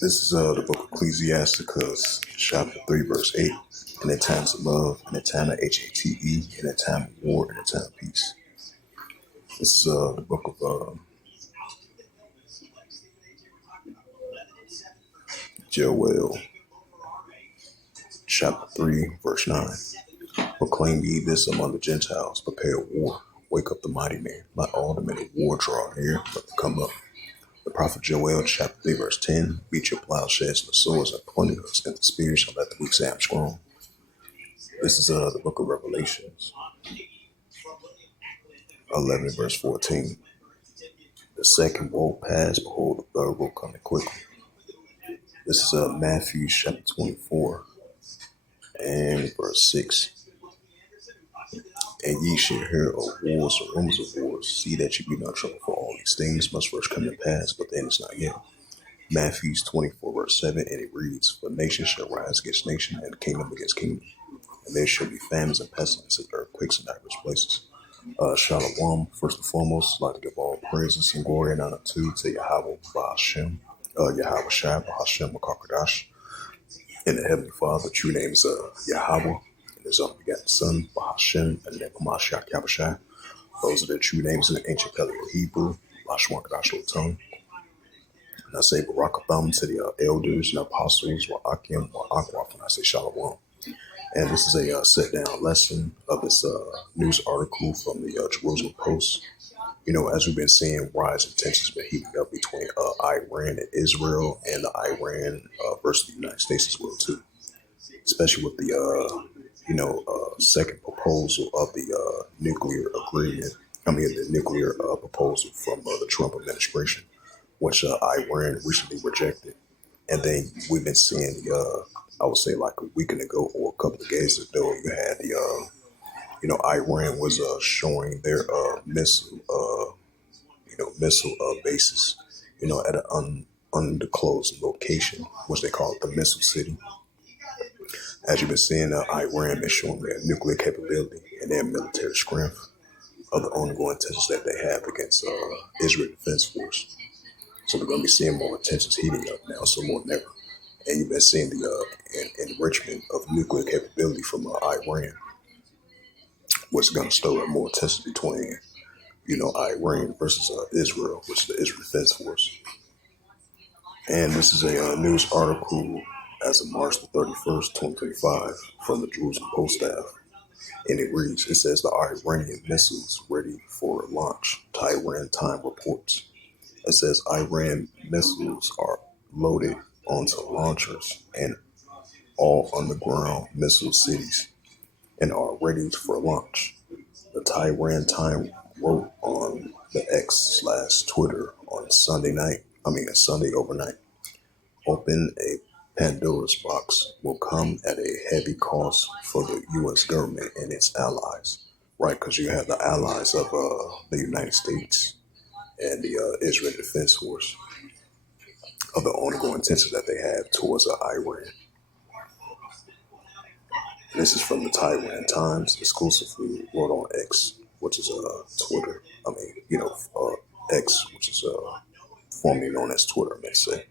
This is the book of Ecclesiasticus, chapter 3, verse 8. In the times of love, in the time of HATE, in the time of war, in the time of peace. This is the book of Joel, chapter 3, verse 9. Proclaim ye this among the Gentiles, prepare war, wake up the mighty man, let all the men of war draw near, let them come up. The prophet Joel, chapter 3, verse 10, beat your plowshares and the swords and pointing hooks, and the spears shall let the weak say I'm strong. This is the book of Revelations, 11, verse 14. The second woe passed, behold, the third will come quickly. This is Matthew chapter 24 and verse 6. And ye shall hear of wars and rumors of wars. See that ye be not troubled, for all these things must first come to pass, but the end is not yet. Matthew 24, verse 7, and it reads, for nation shall rise against nation, and kingdom against kingdom. And there shall be famines and pestilences, earthquakes in diverse places. Shalom, first and foremost, I'd like to give all praises and glory and honor to Yahweh Ba'ashem, Yahweh Shai Ba'ashem Makakadash. In the Heavenly Father, true name is Yahweh, and his unbegotten Son, Ba'ashem, and then Mashiach Yahweh. Those are the true names in the ancient Paleo Hebrew, Lashwan Kadash tongue. And I say Barakatham to the elders and apostles, Wa'akim, Wa'akwaf, and I say Shalom. And this is a sit-down lesson of this news article from the Jerusalem Post. You know, as we've been seeing, rising tensions been heating up between Iran and Israel, and the Iran versus the United States as well too. Especially with the second proposal of the nuclear agreement. The nuclear proposal from the Trump administration, which Iran recently rejected. And then we've been seeing I would say like a week ago or a couple of days ago, you had the, Iran was showing their missile bases, at an undisclosed location, which they call it the missile city. As you've been seeing, Iran been showing their nuclear capability and their military strength of the ongoing tensions that they have against Israel Defense Force. So we're going to be seeing more tensions heating up now, so more than ever. And you've been seeing the enrichment of nuclear capability from Iran, what's going to stir up more tensions between, Iran versus Israel, which is the Israel Defense Force. And this is a news article as of March the 31st, 2025, from the Jerusalem Post staff. And it reads, it says the Iranian missiles ready for launch, Tehran Times reports. It says Iran missiles are loaded onto launchers and all underground missile cities and are ready for launch. The Tehran Times wrote on the X/Twitter on Sunday overnight. Open a Pandora's box will come at a heavy cost for the U.S. government and its allies, right? Because you have the allies of the United States and the Israel Defense Force of the ongoing tensions that they have towards Iran. This is from the Tehran Times, exclusively wrote on X, which is Twitter. X, which is formerly known as Twitter, I may say.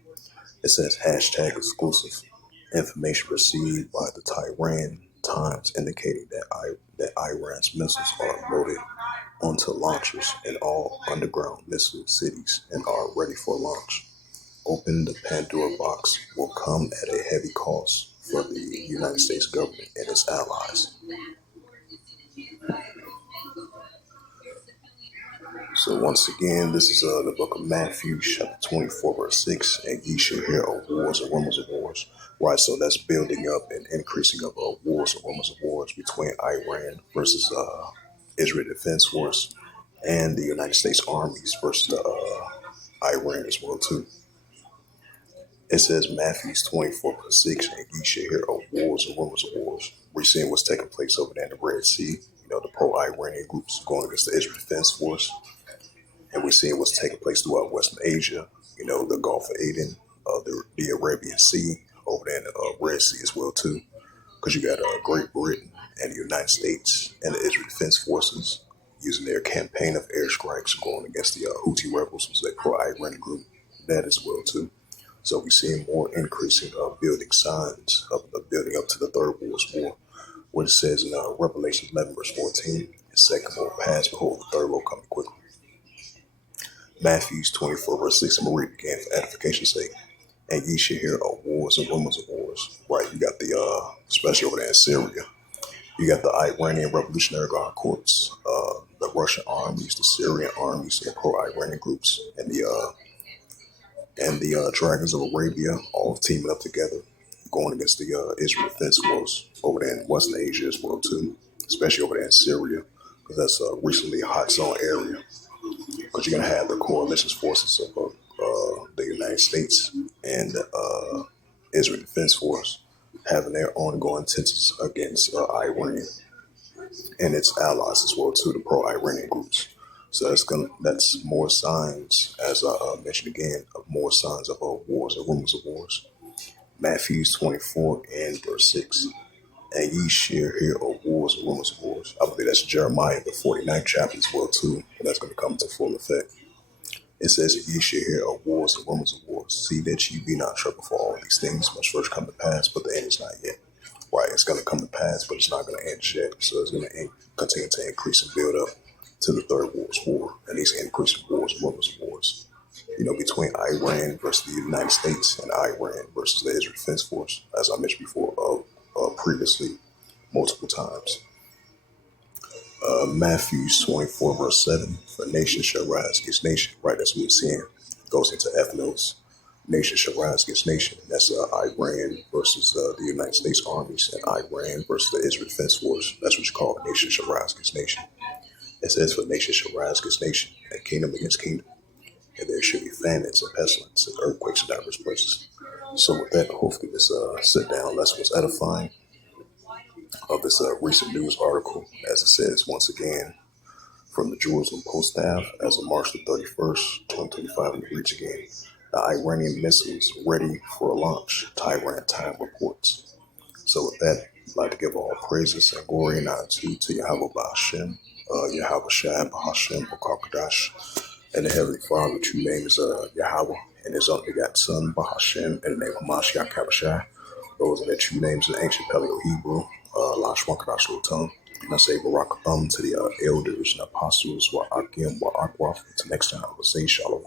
It says hashtag exclusive. Information received by the Tehran Times indicating that Iran's missiles are loaded onto launchers in all underground missile cities and are ready for launch. Open the Pandora box will come at a heavy cost for the United States government and its allies. So once again, this is the book of Matthew, chapter 24, verse 6, and ye shall hear of wars and rumors of wars. Right, so that's building up and increasing of wars and rumors of wars between Iran versus Israel Defense Force and the United States armies versus Iran as well too. It says Matthew 24, verse 6, and ye shall hear of wars and rumors of wars. We're seeing what's taking place over there in the Red Sea. The pro-Iranian groups going against the Israel Defense Force. And we're seeing what's taking place throughout Western Asia, the Gulf of Aden, the Arabian Sea, over there in the Red Sea as well too, because you got Great Britain and the United States and the Israel Defense Forces using their campaign of airstrikes going against the Houthi rebels, which is a pro-Iran group, that as well too. So we're seeing more increasing building signs of building up to the Third World War. What it says in Revelation 11 verse 14, the second will pass, behold, the third will come quickly. Matthew 24 verse 6, I'm going to read it again for edification's sake. And ye shall hear of wars and rumors of wars. Right, you got the, especially over there in Syria, you got the Iranian Revolutionary Guard Corps, the Russian armies, the Syrian armies, the pro-Iranian groups, and the Dragons of Arabia, all teaming up together, going against the Israel Defense Force over there in Western Asia as well too, especially over there in Syria, because that's a recently hot zone area. Because you're gonna have the coalition forces of the United States and Israel Defense Force having their ongoing tensions against Iran and its allies as well too, the pro-Iranian groups. So that's more signs, as I mentioned again, of more signs of wars and rumors of wars. Matthew 24 and verse 6. And ye shall hear of wars and rumors of wars. I believe that's Jeremiah, the 49th chapter as well too. And that's going to come into full effect. It says, ye shall hear of wars and rumors of wars. See that ye be not troubled, for all these things must first come to pass, but the end is not yet. Right, it's going to come to pass, but it's not going to end yet. So it's going to continue to increase and build up to the Third World War. And these increasing wars and rumors of wars, between Iran versus the United States and Iran versus the Israel Defense Force, as I mentioned before, previously, multiple times. Matthew 24 verse 7, for nation shall rise against nation. Right, that's what we're seeing. It goes into ethnos. Nation shall rise against nation. That's Iran versus the United States armies, and Iran versus the Israel Defense Force. That's what you call nation shall rise against nation. It says, for nation shall rise against nation, and kingdom against kingdom. And there should be famines and pestilence and earthquakes in diverse places. So with that, hopefully this sit down lesson was edifying of this recent news article, as it says once again from the Jerusalem Post staff as of March the 31st, 2025, and it reads again. The Iranian missiles ready for a launch, Tehran Times reports. So with that, I'd like to give all praises and glory and honor to Yahweh Ba'ashem, Yahweh Shai Ba'ashem B'Kakadash, and the Heavenly Father, the true name is Yahweh, and his only begotten Son, Ba'ashem, in the name of Mashiach Kabashai. Those are the true names in ancient Paleo-Hebrew, Lashwan Kadash. And I say Barakatham to the elders and apostles, Wa'akim, Wa'akwaf. Until next time, we'll say Shalom.